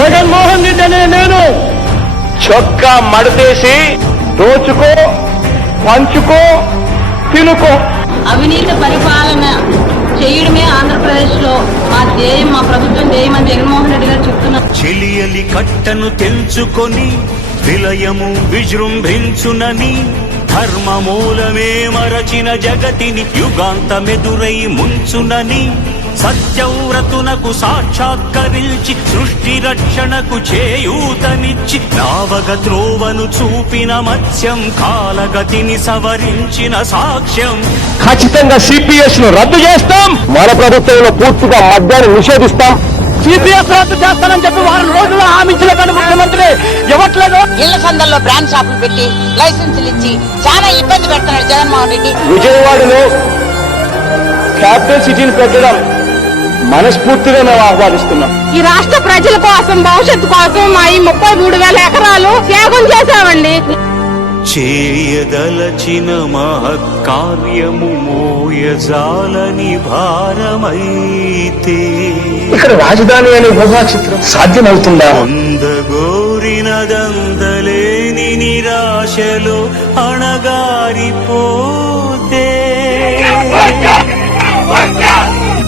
జగన్మోహన్ రెడ్డి అనే నేను చొక్కా మడతేసి దోచుకో, పంచుకో, తినుకో. అవినీతి పరిపాలన చేయడమే ఆంధ్రప్రదేశ్ లో మా ధ్యేయం, మా ప్రభుత్వం ధ్యేయం అని జగన్మోహన్ రెడ్డి గారు చెప్తున్నారు. చెలియలి కట్టను తెంచుకొని విలయము విజృంభించునని ధర్మమూలమే మరచిన జగతిని యుగాంతమెదురై ముంచునని సత్యవ్రతునకు సాక్షాత్కరించి సృష్టి రక్షణకు చేయూతనిచ్చి నావగ త్రోవను చూపిన మత్స్యం కాలగతిని సవరించిన సాక్ష్యం. ఖచ్చితంగా సిపిఎస్ ను రద్దు చేస్తాం. మన ప్రభుత్వంలో పూర్తిగా మద్యాన్ని నిషేధిస్తాం. సిపిఎస్ రద్దు చేస్తానని చెప్పి వారం రోజుల్లో హామీ ఇచ్చిన కానీ ముఖ్యమంత్రి ఇవ్వట్లేదు. ఇళ్ల సందర్లో బ్రాండ్ షాపులు పెట్టి లైసెన్సులు ఇచ్చి చాలా ఇబ్బంది పెడుతున్నాడు జగన్మోహన్ రెడ్డి. విజయవాడలో క్యాపిటల్ సిటీని పెట్టడం మనస్ఫూర్తిగా మేము ఆహ్వానిస్తున్నాం. ఈ రాష్ట్ర ప్రజల కోసం, భవిష్యత్తు కోసం మా ఈ 33,000 ఎకరాలు త్యాగం చేశామండి. చేయదలచిన మహత్కార్యము మోయజాలని భారమైతే ఇక్కడ రాజధాని అనే ఊహా చిత్రం సాధ్యమవుతుందా? పొందగోరినదందలేని నిరాశలో అణగారిపోతే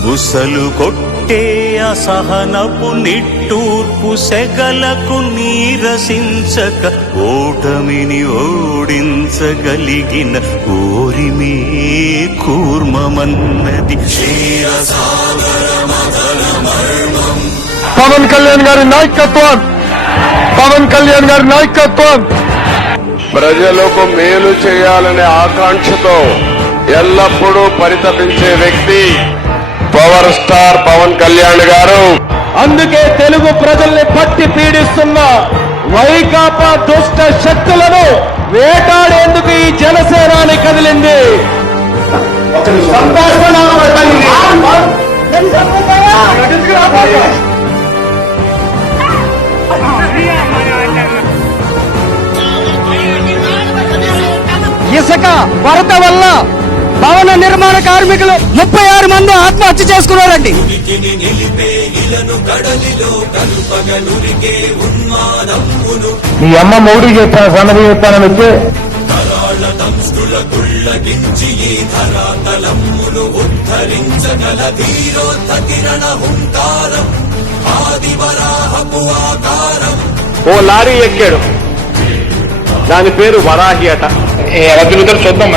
బుసలు కొట్టే అసహనపు నిట్టూర్పు సెగలకు నీరసించక ఓటమిని ఓడించగలిగిన ఓరిమే కూర్మమన్నది. పవన్ కళ్యాణ్ గారి నాయకత్వం, పవన్ కళ్యాణ్ గారి నాయకత్వం ప్రజలకు మేలు చేయాలనే ఆకాంక్షతో ఎల్లప్పుడూ పరితపించే వ్యక్తి పవర్ స్టార్ పవన్ కళ్యాణ్ గారు. అందుకే తెలుగు ప్రజల్ని పట్టి పీడిస్తున్న వైకాపా దుష్ట శక్తులను వేటాడేందుకు ఈ జనసేనాని కదిలింది. ఇసుక వరద వల్ల భవన నిర్మాణ కార్మికులు 36 మంది ఆత్మహత్య చేసుకున్నారండి. మీ అమ్మ మౌడి చెప్పాను, సన్నది చెప్పానని వచ్చే ఓ లారీ ఎక్కాడు, దాని పేరు వరాహి అట. ఎలా తిరుగుతారు చూద్దాం.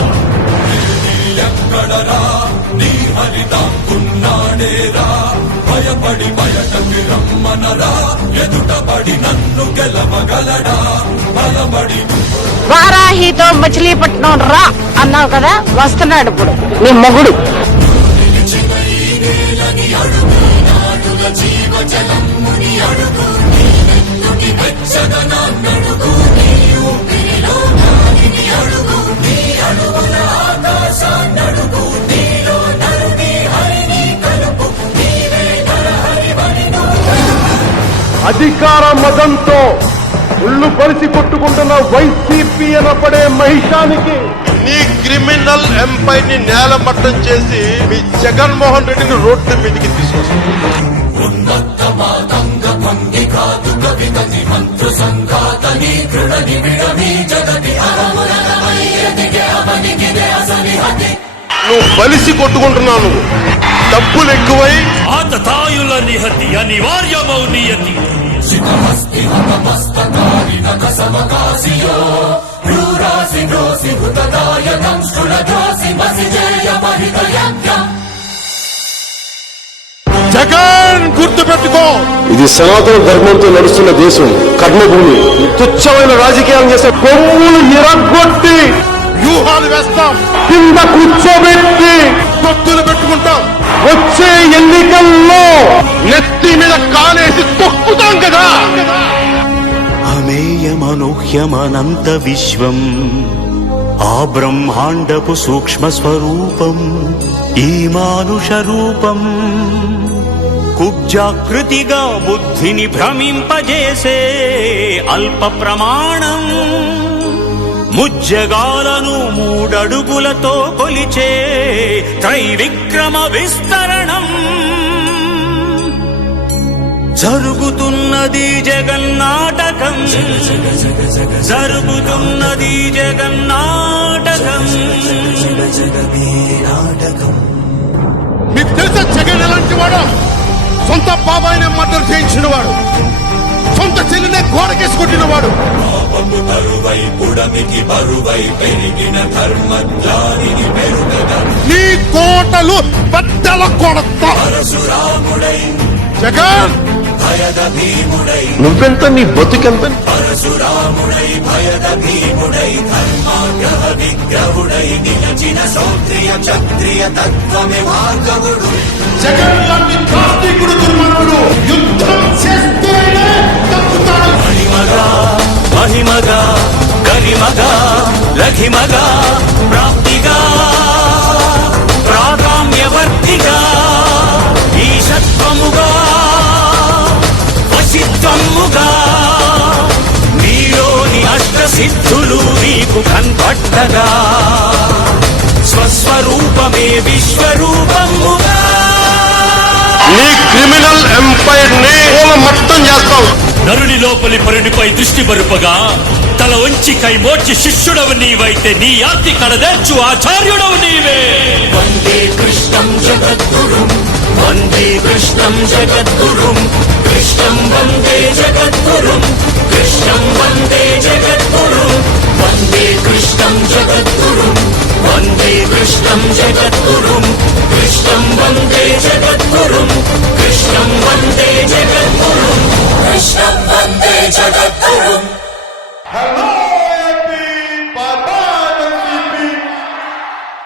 వారాహితో మచిలీపట్నం రా అన్నావు కదా, వస్తున్నాడు ఇప్పుడు నీ మొగుడు. అధికార మదంతో ఉళ్ళు పరిచి కొట్టుకుంటున్న వైసీపీ అనపడే మహిషానికి నీ క్రిమినల్ ఎంపైర్ ని నేలమట్టం చేసి మీ జగన్మోహన్ రెడ్డిని రోడ్డు మీదకి తీసుకొస్తుంది. నువ్వు బలిసి కొట్టుకుంటున్నావు. డబ్బులు ఎక్కువై ఆతతాయుల నిహతి అనివార్యమౌ నియతి. జగన్ గుర్తు పెట్టుకో, ఇది సనాతన ధర్మంతో నడుస్తున్న దేశం, కర్మభూమి. తుచ్చమైన రాజకీయాలు చేసే కొమ్ములు ఎరగొట్టి వ్యూహాలు వేస్తాం, కింద కూర్చోబెట్టి పొత్తులు పెట్టుకుంటాం. వచ్చే ఎన్నికల్లో నెత్తి మీద కాలేసి తొక్కుతాం కదా. అమేయమనూహ్యమనంత విశ్వం ఆ బ్రహ్మాండపు సూక్ష్మ స్వరూపం ఈ మానుష రూపం. కుబ్జాకృతిగా బుద్ధిని భ్రమింపజేసే అల్ప ప్రమాణం. ముజ్జగాలను 3 అడుగులతో కొలిచే త్రైవిక్రమ విస్తరణం. జరుగుతున్న జరుగుతున్నది జగన్నాటకం జరుగుతున్నది జగన్నాటకం మీకు తెలుసా జగన్ ఎలాంటి వాడు? సొంత బాబాయినే మర్డర్ చేయించిన వాడు, సొంత చెల్లినే గోడకేసి కొట్టిన వాడు. నీ కోటలు బద్దల కొడతా జగన్. నువ్వెంత, నీ బతుకెంత? జగన్ లాంటి కార్తీకుడు దుర్మార్గుడు యుద్ధం చేస్తేనే తప్పుతాడు. మహిమగా గరిమగా లఘిమగా ప్రాప్తిగా ప్రాగామ్యవర్తిగా ఈశత్వముగా వశిత్వముగా నీలోని అష్టసిద్ధులు నీకు కన్పట్టగా స్వస్వరూపమే విశ్వరూపముగా నీ క్రిమినల్ ఎంపైర్ ని మొత్తం చేస్తావు. నరుని లోపలి పరునిపై దృష్టి బరుపగా తల వంచి కై మోర్చి శిష్యుడవు నీవైతే నీ ఆర్తి కడదేర్చు ఆచార్యుడవు నీవే. వందే కృష్ణం జగద్గురుం వందే కృష్ణం జగద్గురుం కృష్ణం వందే జగద్గురుం కృష్ణం వందే జగద్గురుం వందే కృష్ణం జగద్గురుం వందే కృష్ణం జగద్గురుం కృష్ణం వందే జగద్గురుం కృష్ణం వందే జగద్గురుం కృష్ణం వందే జగద్గురుం.